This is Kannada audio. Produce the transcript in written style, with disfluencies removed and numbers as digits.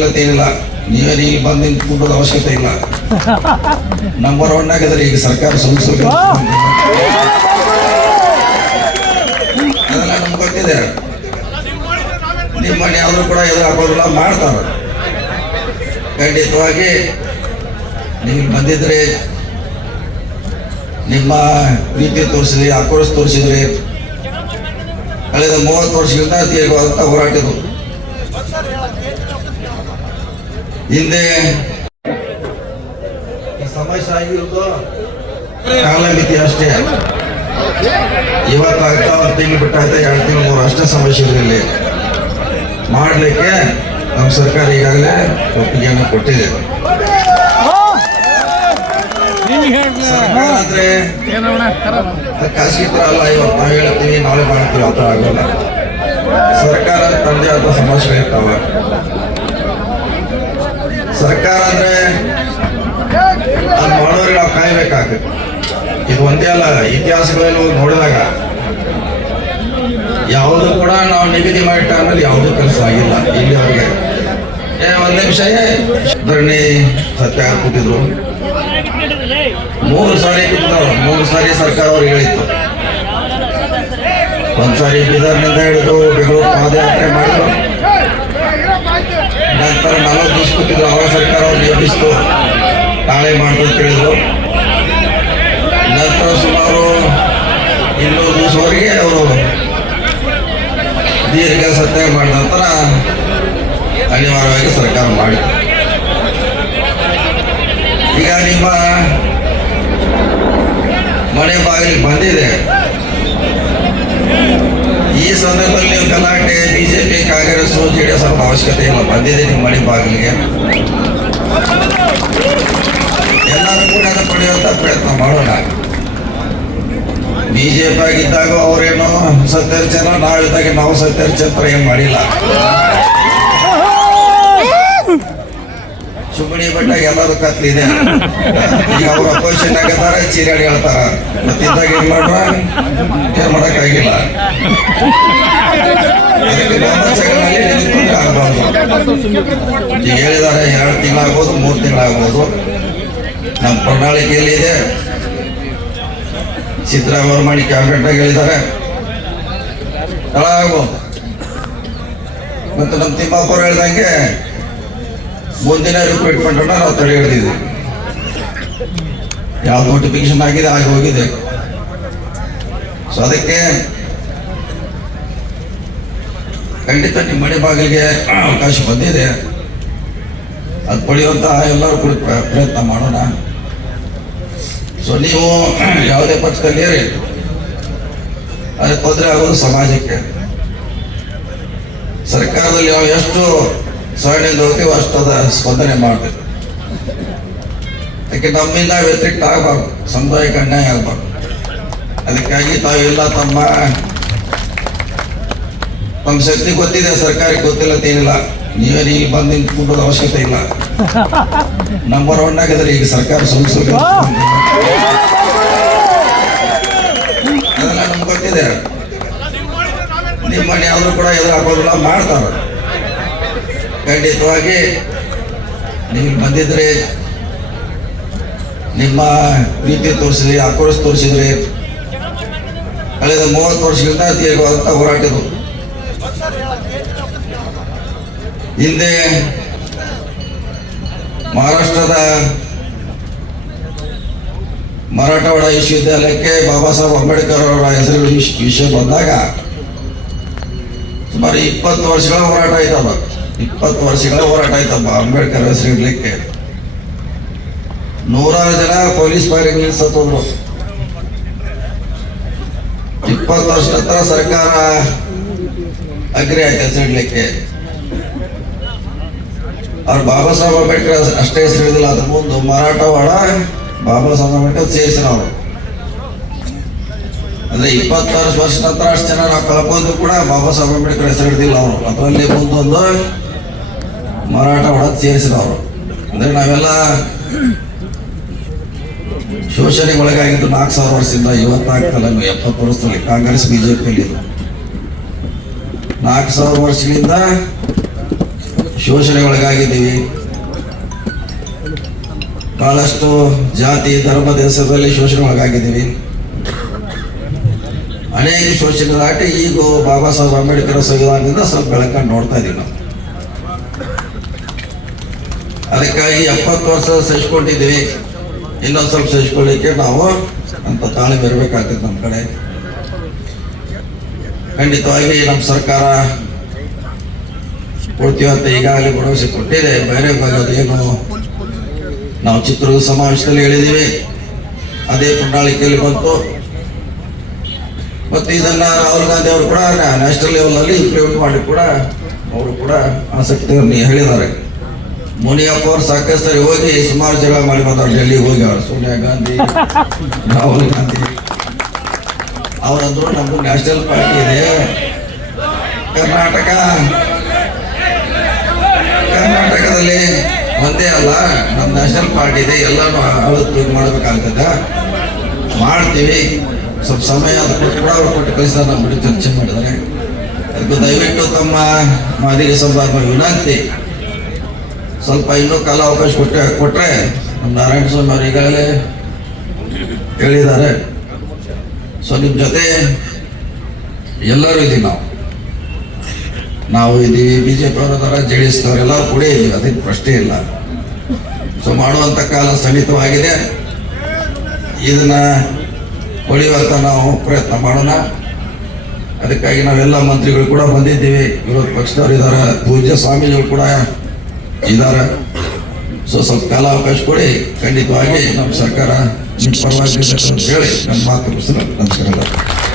ಗೊತ್ತಿಲ್ಲತ್ತೇನಿಲ್ಲ. ನೀವೇನು ಇಲ್ಲಿ ಬಂದು ನಿಂತ್ಕೊಳ್ಳೋದು ಅವಶ್ಯಕತೆ ಇಲ್ಲ. ನಂಬರ್ 1 ಆಗಿದ್ರೆ ಈಗ ಸರ್ಕಾರ ಸುಳ್ಳು ಅದೆಲ್ಲ ನಮ್ಗೆ ಗೊತ್ತಿದೆ. ನಿಮ್ಮ ಯಾವ್ದು ಕೂಡ ಎದುರು ಹಾಕೋದಿಲ್ಲ, ಮಾಡ್ತಾರೆ. ಖಂಡಿತವಾಗಿ ನೀವು ಬಂದಿದ್ರೆ ನಿಮ್ಮ ಪ್ರೀತಿ ತೋರಿಸಿದ್ರಿ, ಆಕ್ರೋಶ ತೋರಿಸಿದ್ರಿ. ಕಳೆದ 30 ವರ್ಷಗಳಿಂದ ದೀರ್ಘವಾದಂಥ ಹೋರಾಟ ಇದು. ಹಿಂದೆ ಸಮಸ್ಯೆ ಆಗಿರೋದು ಕಾಲಮಿತಿ ಅಷ್ಟೇ. ಇವತ್ತಾಗ್ತಾ 1 ತಿಂಗಳು ಬಿಟ್ಟಾಯ್ತಾ 2 ತಿಂಗಳು 3 ಅಷ್ಟೇ ಸಮಸ್ಯೆ ಇರಲಿ. ಮಾಡಲಿಕ್ಕೆ ನಮ್ಮ ಸರ್ಕಾರ ಈಗಾಗಲೇ ಒಪ್ಪಿಗೆಯನ್ನು ಕೊಟ್ಟಿದೆ. ಸರ್ಕಾರ ಅಂದ್ರೆ ಖಾಸಗಿ ತರ ಅಲ್ಲ. ಇವತ್ತು ನಾವು ಹೇಳ್ತೀವಿ, ನಾಳೆ ಮಾಡ್ತೀವಿ, ಆ ಥರ ಆಗೋಲ್ಲ. ಸರ್ಕಾರ ತಂದೆ ಆದ ಸಮಸ್ಯೆಗಳಿರ್ತಾವ. ಸರ್ಕಾರ ಅಂದ್ರೆ ಅದು ಮಾಡೋರಿಗೆ ನಾವು ಕಾಯ್ಬೇಕಾಗುತ್ತೆ. ಇದು ಒಂದೇ ಅಲ್ಲ, ಇತಿಹಾಸಗಳಲ್ಲಿ ನೋಡಿದಾಗ ಯಾವುದು ಕೂಡ ನಾವು ನಿಗದಿ ಮಾಡಿ ಟೈಮಲ್ಲಿ ಯಾವುದೂ ಕೆಲಸ ಆಗಿಲ್ಲ ಇಲ್ಲಿವರೆಗೆ. ಒಂದು ನಿಮಿಷ ಧರಣಿ ಸತ್ಯಾಗ್ರಹ ಕೂತಿದ್ರು. 3 ಸಾರಿ ಕೂತಿದ್ರು. 3 ಸಾರಿ ಸರ್ಕಾರ ಅವ್ರಿಗೆ ಹೇಳಿತ್ತು. ಒಂದ್ಸಾರಿ ಬೀದರ್ನಿಂದ ಹಿಡಿದು ಬೆಂಗಳೂರು ಪಾದಯಾತ್ರೆ ಮಾಡಿದ್ರು. ನಂತರ 40 ದಿವಸ ಕೂತಿದ್ರು. ಅವಾಗ ಸರ್ಕಾರ ಅವ್ರು ನೇಮಿಸಿತು, ನಾಳೆ ಮಾಡ್ಕೊಂತ ಹೇಳಿದ್ರು. ನಂತರ ಸುಮಾರು 200 ದಿವಸವರೆಗೆ ಅವರು ದೀರ್ಘ ಸತ್ಯಾಗ್ರಹ ಮಾಡಿದ ನಂತರ ಅನಿವಾರ್ಯವಾಗಿ ಸರ್ಕಾರ ಮಾಡಿತು. ಈಗ ನಿಮ್ಮ ಮನೆ ಬಾಗಿಲಿಗೆ ಬಂದಿದೆ. ಈ ಸಂದರ್ಭದಲ್ಲಿ ನೀವು ಗಲಾಟೆ, ಬಿಜೆಪಿ, ಕಾಂಗ್ರೆಸ್, JDS ಅವ್ರ ಅವಶ್ಯಕತೆ ಇಲ್ಲ. ಬಂದಿದೆ ನಿಮ್ಮ ಮನೆ ಬಾಗಿಲಿಗೆ. ಎಲ್ಲರೂ ಕೂಡ ಅದನ್ನು ಪಡೆಯುವಂಥ ಪ್ರಯತ್ನ ಮಾಡೋಣ. ಬಿಜೆಪಿ ಆಗಿದ್ದಾಗ ಅವರೇನು ಸತ್ಯರ್ಚನ, ನಾವಿದ್ದಾಗ ನಾವು ಸತ್ಯರ್ಚನ ಏನು ಮಾಡಿಲ್ಲ. ಸುಮ್ಮನೆ ಬಟ್ಟ ಎಲ್ಲರೂ ಕತ್ಲಿದೆ. ಈಗ ಅವ್ರ ಅಪೋಸಿಷನ್ ಆಗತ್ತಾರ, ಚೀರಾಡಿ ಹೇಳ್ತಾರ. ಮತ್ತಿದ್ದಾಗ ಏನ್ ಮಾಡ್ರ, ಏನ್ ಮಾಡಕ್ಕಾಗಿಲ್ಲ. ಆಗಬಾರ್ದು. ಈಗ ಹೇಳಿದಾರೆ 2 ತಿಂಗಳಾಗ್ಬೋದು, 3 ತಿಂಗಳಾಗ್ಬೋದು. ನಮ್ಮ ಪ್ರಣಾಳಿಕೆಯಲ್ಲಿ ಇದೆ. ಸಿದ್ದರಾಮಯ್ಯ ಮಾಡಿ ಕ್ಯಾಬಿನೆಟ್ ಹೇಳಿದ್ದಾರೆ ಆಗ್ಬೋದು. ಮತ್ತು ನಮ್ಮ ತಿಮ್ಮಾಪುರ ಹೇಳ್ದಂಗೆ ಮುಂದಿನ ರಿಕ್ರೂಟ್ಮೆಂಟ್ ಅನ್ನ ನಾವು ತಡೆ ಹಿಡಿದಿದ್ವಿ. ಯಾವ ನೋಟಿಫಿಕೇಶನ್ ಆಗಿದೆ ಆಗಿ ಹೋಗಿದೆ. ಸೊ ಅದಕ್ಕೆ ಖಂಡಿತ ನಿಮ್ಮ ಮನೆ ಬಾಗಿಲಿಗೆ ಅವಕಾಶ ಬಂದಿದೆ. ಅದು ಪಡೆಯುವಂತ ಎಲ್ಲರೂ ಕೂಡ ಪ್ರಯತ್ನ ಮಾಡೋಣ. ಸೊ ನೀವು ಯಾವುದೇ ಪಕ್ಷದಲ್ಲಿ ಅದಕ್ಕೆ ತೊಂದರೆ ಆಗೋದು ಸಮಾಜಕ್ಕೆ. ಸರ್ಕಾರದಲ್ಲಿ ನಾವು ಎಷ್ಟು ಸಹನೆಯಿಂದ ಹೋಗ್ತೀವಿ ಅಷ್ಟದ ಸ್ಪಂದನೆ ಮಾಡಬೇಕು. ಯಾಕೆ ನಮ್ಮಿಂದ ವ್ಯತಿರಿಕ್ತ ಆಗಬಾರ್ದು, ಸಮುದಾಯಕ್ಕೆ ಅನ್ಯಾಯ ಆಗಬಾರ್ದು. ಅದಕ್ಕಾಗಿ ತಾವೆಲ್ಲ ತಮ್ಮ ಶಕ್ತಿ ಗೊತ್ತಿದೆ, ಸರ್ಕಾರಕ್ಕೆ ಗೊತ್ತಿಲ್ಲತ್ತೇನಿಲ್ಲ. ನೀವೇನು ಇಲ್ಲಿ ಬಂದು ನಿಂತ್ಕೊಳ್ಳೋದು ಅವಶ್ಯಕತೆ ಇಲ್ಲ. ನಂಬರ್ 1 ಆಗಿದ್ರೆ ಈಗ ಸರ್ಕಾರ ಸುಳ್ಳು ಅದೆಲ್ಲ ನಮ್ಗೆ ಗೊತ್ತಿದೆ. ನಿಮ್ಮ ಯಾವ್ದು ಕೂಡ ಎದುರು ಹಾಕೋದಿಲ್ಲ, ಮಾಡ್ತಾರೆ. ಖಂಡಿತವಾಗಿ ನೀವು ಬಂದಿದ್ರೆ ನಿಮ್ಮ ಪ್ರೀತಿ ತೋರಿಸಿದ್ರಿ, ಆಕ್ರೋಶ ತೋರಿಸಿದ್ರಿ. ಕಳೆದ 30 ವರ್ಷಗಳಿಂದ ದೀರ್ಘವಾದಂಥ ಹೋರಾಟ ಇದು. ಹಿಂದೆ ಮಹಾರಾಷ್ಟ್ರದ ಮರಾಠವಾಡ ವಿಶ್ವವಿದ್ಯಾಲಯಕ್ಕೆ ಬಾಬಾ ಸಾಹೇಬ್ ಅಂಬೇಡ್ಕರ್ ಅವರ ಹೆಸರು ವಿಷಯ ಬಂದಾಗ ಸುಮಾರು 20 ವರ್ಷಗಳ ಹೋರಾಟ ಆಯ್ತದ. 20 ವರ್ಷಗಳ ಹೋರಾಟ ಆಯ್ತಪ್ಪ ಅಂಬೇಡ್ಕರ್ ಹೆಸರು ಇಡ್ಲಿಕ್ಕೆ. 100 ಜನ ಪೊಲೀಸ್ ಫೈರಿಂಗ್ ಸತ್ತೋದ್ರು. 20 ವರ್ಷ ನಂತರ ಸರ್ಕಾರ ಅಗ್ರಿ ಆಯ್ತು ಹೆಸರು ಇಡ್ಲಿಕ್ಕೆ. ಅವ್ರು ಬಾಬಾ ಸಾಹೇಬ್ ಅಂಬೇಡ್ಕರ್ ಅಷ್ಟೇ ಹೆಸರು ಹಿಡಿದಿಲ್ಲ, ಅದ್ರ ಮುಂದೆ ಮರಾಠವಾಡ ಬಾಬಾ ಸಾಹೇಬ್ ಅಂಬೇಡ್ಕರ್ ಸೇರಿಸಿನವರು. ಅಂದ್ರೆ 26 ವರ್ಷ ನಂತರ ಅಷ್ಟು ಜನ ನಾವು ಕಳ್ಕೊಂಡು ಕೂಡ ಬಾಬಾ ಸಾಹೇಬ್ ಅಂಬೇಡ್ಕರ್ ಹೆಸರು ಹಿಡಿದಿಲ್ಲ ಅವರು. ಅದರಲ್ಲಿ ಮುಂದೊಂದು ಮರಾಠವಾಡ ಸೇರಿಸಿದವರು. ಅಂದ್ರೆ ನಾವೆಲ್ಲ ಶೋಷಣೆಗೆ ಒಳಗಾಗಿದ್ದು 4000 ವರ್ಷದಿಂದ. ಇವತ್ತಾಗ್ತಲ್ಲ 70 ವರ್ಷದಲ್ಲಿ ಕಾಂಗ್ರೆಸ್ ಬಿಜೆಪಿಯಲ್ಲಿ 4000 ವರ್ಷಗಳಿಂದ ಶೋಷಣೆಗೊಳಗಾಗಿದ್ದೀವಿ. ಬಹಳಷ್ಟು ಜಾತಿ ಧರ್ಮದ ಹೆಸರಲ್ಲಿ ಶೋಷಣೆಗೊಳಗಾಗಿದ್ದೀವಿ. ಅನೇಕ ಶೋಷಣೆ ದಾಟಿ ಈಗ ಬಾಬಾ ಸಾಹೇಬ್ ಅಂಬೇಡ್ಕರ್ ಸಂವಿಧಾನದಿಂದ ಸ್ವಲ್ಪ ಬೆಳಕನ್ನು ನೋಡ್ತಾ ಇದ್ದೀವಿ ನಾವು. ಅದಕ್ಕಾಗಿ 70 ವರ್ಷ ಸಹಿಸ್ಕೊಂಡಿದ್ದೀವಿ. ಇನ್ನೊಂದು ಸ್ವಲ್ಪ ಸಹಿಸ್ಕೊಳ್ಳಿಕ್ಕೆ ನಾವು ಅಂತ ತಾಳ್ಮೆ ಇರಬೇಕಾಗ್ತದೆ ನಮ್ಮ ಕಡೆ. ಖಂಡಿತವಾಗಿ ನಮ್ಮ ಸರ್ಕಾರ ಕೊಡ್ತೀವಿ ಅಂತ ಈಗಾಗಲೇ ಭರವಸೆ ಕೊಟ್ಟಿದೆ. ಬೇರೆ ಭಾಗದ ಏನು ನಾವು ಚಿತ್ರದುರ್ಗ ಸಮಾವೇಶದಲ್ಲಿ ಹೇಳಿದ್ದೀವಿ, ಅದೇ ಪ್ರಣಾಳಿಕೆಯಲ್ಲಿ ಬಂತು. ಮತ್ತು ಇದನ್ನ ರಾಹುಲ್ ಗಾಂಧಿ ಅವರು ಕೂಡ ನ್ಯಾಷನಲ್ ಲೆವೆಲಲ್ಲಿ ಇಂಪ್ಲಿಮೆಂಟ್ ಮಾಡಿ ಕೂಡ ಅವರು ಕೂಡ ಆಸಕ್ತಿಯನ್ನು ಹೇಳಿದ್ದಾರೆ. ಮುನಿಯಪ್ಪ ಅವರು ಸಾಕಷ್ಟು ಸರಿ ಹೋಗಿ ಸುಮಾರು ಜಗಳ ಮಾಡಿ ಬಂದವರು ಡೆಲ್ಲಿಗೆ ಹೋಗಿ. ಅವರು ಸೋನಿಯಾ ಗಾಂಧಿ, ರಾಹುಲ್ ಗಾಂಧಿ ಅವರಂದ್ರು ನಮ್ದು ನ್ಯಾಷನಲ್ ಪಾರ್ಟಿ ಇದೆ, ಕರ್ನಾಟಕದಲ್ಲಿ ಒಂದೇ ಅಲ್ಲ ನಮ್ಮ ನ್ಯಾಷನಲ್ ಪಾರ್ಟಿ ಇದೆ, ಎಲ್ಲಾನು ಅವತ್ತು ಮಾಡಬೇಕಾಗ್ತದೆ, ಮಾಡ್ತೀವಿ, ಸ್ವಲ್ಪ ಸಮಯ ಅದು ಕೂಡ ಅವ್ರು ಕೊಟ್ಟು ಕಳಿಸಿದ ನಮ್ಮ ಬಿಟ್ಟು ಚರ್ಚೆ ಮಾಡಿದ್ದಾರೆ. ಅದಕ್ಕೆ ದಯವಿಟ್ಟು ತಮ್ಮ ಮಾದಿಗೆ ಸಂದರ್ಭ ವಿನಂತಿ, ಸ್ವಲ್ಪ ಇನ್ನೂ ಕಾಲಾವಕಾಶ ಕೊಟ್ಟರೆ ನಮ್ಮ ನಾರಾಯಣ ಸ್ವಾಮಿ ಅವರು ಈಗಾಗಲೇ ಹೇಳಿದ್ದಾರೆ. ಸೊ ನಿಮ್ಮ ಜೊತೆ ಎಲ್ಲರೂ ಇದ್ದೀವಿ, ನಾವು ಇದ್ದೀವಿ, BJP ಅವರದಾರ, JDS ಅವರೆಲ್ಲರೂ ಕೂಡ ಇದ್ದೀವಿ, ಅದಕ್ಕೆ ಪ್ರಶ್ನೆ ಇಲ್ಲ. ಸೊ ಮಾಡುವಂಥ ಕಾಲ ಸನ್ನಿಹಿತವಾಗಿದೆ. ಇದನ್ನ ಹೊಳೆಯುವಂತ ನಾವು ಪ್ರಯತ್ನ ಮಾಡೋಣ. ಅದಕ್ಕಾಗಿ ನಾವೆಲ್ಲ ಮಂತ್ರಿಗಳು ಕೂಡ ಬಂದಿದ್ದೀವಿ, ವಿರೋಧ ಪಕ್ಷದವರು ಇದ್ದಾರೆ, ಪೂಜ್ಯ ಸ್ವಾಮೀಜಿಗಳು ಕೂಡ ಇದ್ದಾರೆ. ಸೊ ಸ್ವಲ್ಪ ಕಾಲಾವಕಾಶ ಕೊಡಿ, ಖಂಡಿತವಾಗಿ ನಮ್ಮ ಸರ್ಕಾರ ನಿಮ್ಮ ಪರವಾಗಿ ಅಂತ ಹೇಳಿ ನನ್ನ ಮಾತು ಮುಗಿಸ್ತೇನೆ. ನಮಸ್ಕಾರ.